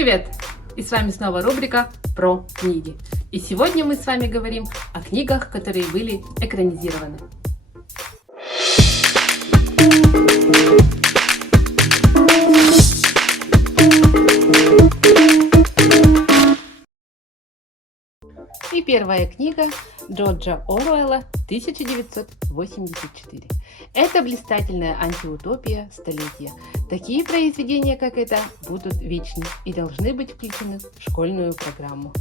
привет! И с вами снова рубрика про книги. И сегодня мы с вами говорим о книгах, которые были экранизированы. И первая книга Джорджа Оруэлла «1984». Это блистательная антиутопия столетия. Такие произведения, как это, будут вечны и должны быть включены в школьную программу.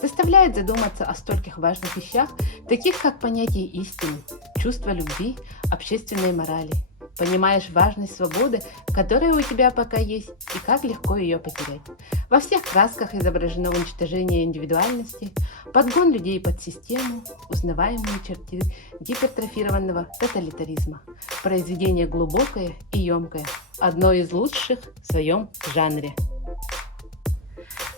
Заставляет задуматься о стольких важных вещах, таких как понятие истины, чувство любви, общественной морали. Понимаешь важность свободы, которая у тебя пока есть, и как легко ее потерять. Во всех красках изображено уничтожение индивидуальности, подгон людей под систему, узнаваемые черты гипертрофированного тоталитаризма. Произведение глубокое и емкое, одно из лучших в своем жанре.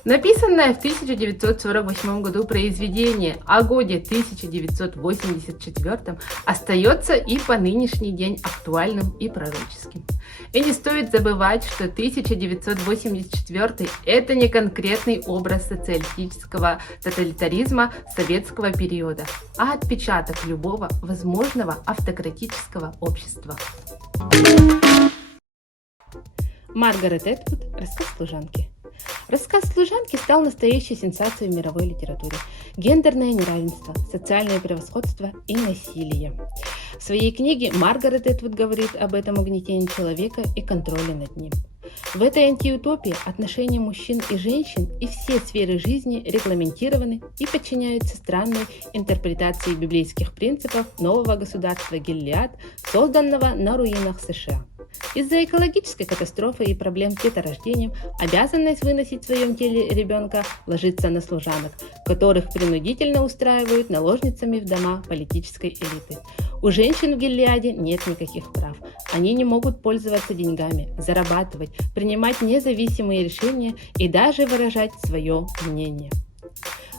Написанное в 1948 году произведение о годе 1984 остается и по нынешний день актуальным и пророческим. И не стоит забывать, что 1984 – это не конкретный образ социалистического тоталитаризма советского периода, а отпечаток любого возможного автократического общества. Маргарет Этвуд. Рассказ служанки. Рассказ служанки стал настоящей сенсацией в мировой литературе. Гендерное неравенство, социальное превосходство и насилие. В своей книге Маргарет Этвуд говорит об этом угнетении человека и контроле над ним. В этой антиутопии отношения мужчин и женщин и все сферы жизни регламентированы и подчиняются странной интерпретации библейских принципов нового государства Гилеад, созданного на руинах США. Из-за экологической катастрофы и проблем с деторождением обязанность выносить в своем теле ребенка ложится на служанок, которых принудительно устраивают наложницами в дома политической элиты. У женщин в Гилеаде нет никаких прав. Они не могут пользоваться деньгами, зарабатывать, принимать независимые решения и даже выражать свое мнение.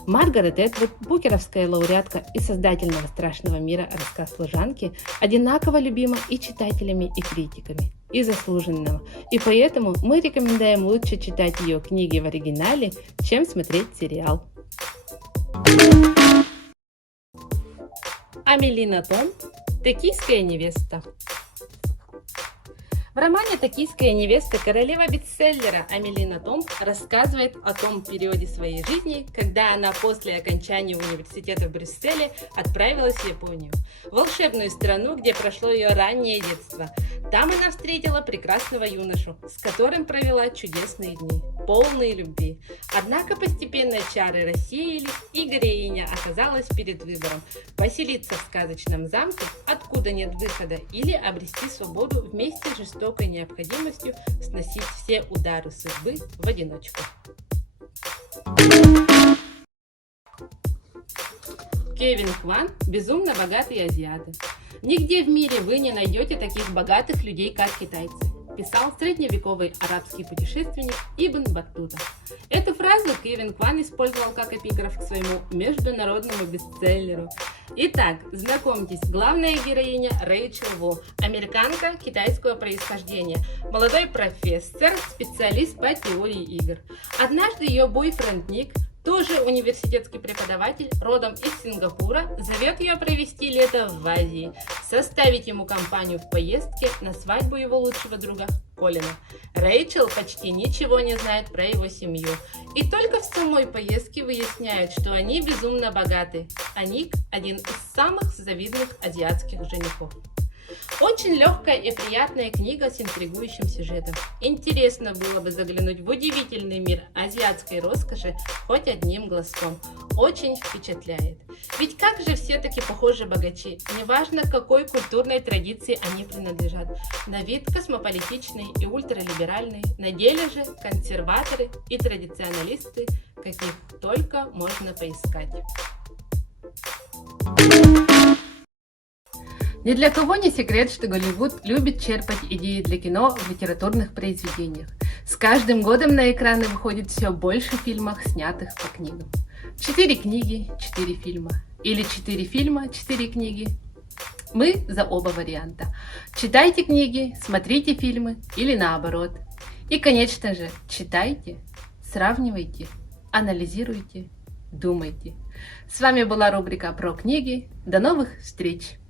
Маргарет Этвуд, букеровская лауреатка и создательного «Страшного мира» рассказ служанки, одинаково любима и читателями, и критиками, и заслуженного. И поэтому мы рекомендуем лучше читать ее книги в оригинале, чем смотреть сериал. Амелина Том. Токийская невеста. В романе «Токийская невеста» королева бестселлера Амелина Том рассказывает о том периоде своей жизни, когда она после окончания университета в Брюсселе отправилась в Японию, волшебную страну, где прошло ее раннее детство. Там она встретила прекрасного юношу, с которым провела чудесные дни, полные любви. Однако постепенно чары рассеялись, и героиня оказалась перед выбором – поселиться в сказочном замке, откуда нет выхода, или обрести свободу вместе с жестокой необходимостью сносить все удары судьбы в одиночку. Кевин Кван. Безумно богатые азиаты. Нигде в мире вы не найдете таких богатых людей, как китайцы, писал средневековый арабский путешественник Ибн Баттута. Эту фразу Кевин Кван использовал как эпиграф к своему международному бестселлеру. Итак, знакомьтесь, главная героиня Рэйчел Ву, американка китайского происхождения, молодой профессор, специалист по теории игр. Однажды ее бойфренд Ник, тоже университетский преподаватель, родом из Сингапура, зовет ее провести лето в Азии, составить ему компанию в поездке на свадьбу его лучшего друга Колина. Рэйчел почти ничего не знает про его семью, и только в самой поездке выясняет, что они безумно богаты, а Ник – один из самых завидных азиатских женихов. Очень легкая и приятная книга с интригующим сюжетом. Интересно было бы заглянуть в удивительный мир азиатской роскоши хоть одним глазком. Очень впечатляет. Ведь как же все-таки похожи богачи, неважно к какой культурной традиции они принадлежат. На вид космополитичные и ультралиберальные, на деле же консерваторы и традиционалисты, каких только можно поискать. Ни для кого не секрет, что Голливуд любит черпать идеи для кино в литературных произведениях. С каждым годом на экраны выходит все больше фильмов, снятых по книгам. 4 книги, 4 фильма. Или 4 фильма, 4 книги. Мы за оба варианта. Читайте книги, смотрите фильмы или наоборот. И, конечно же, читайте сравнивайте, анализируйте, думайте. С вами была рубрика про книги. До новых встреч!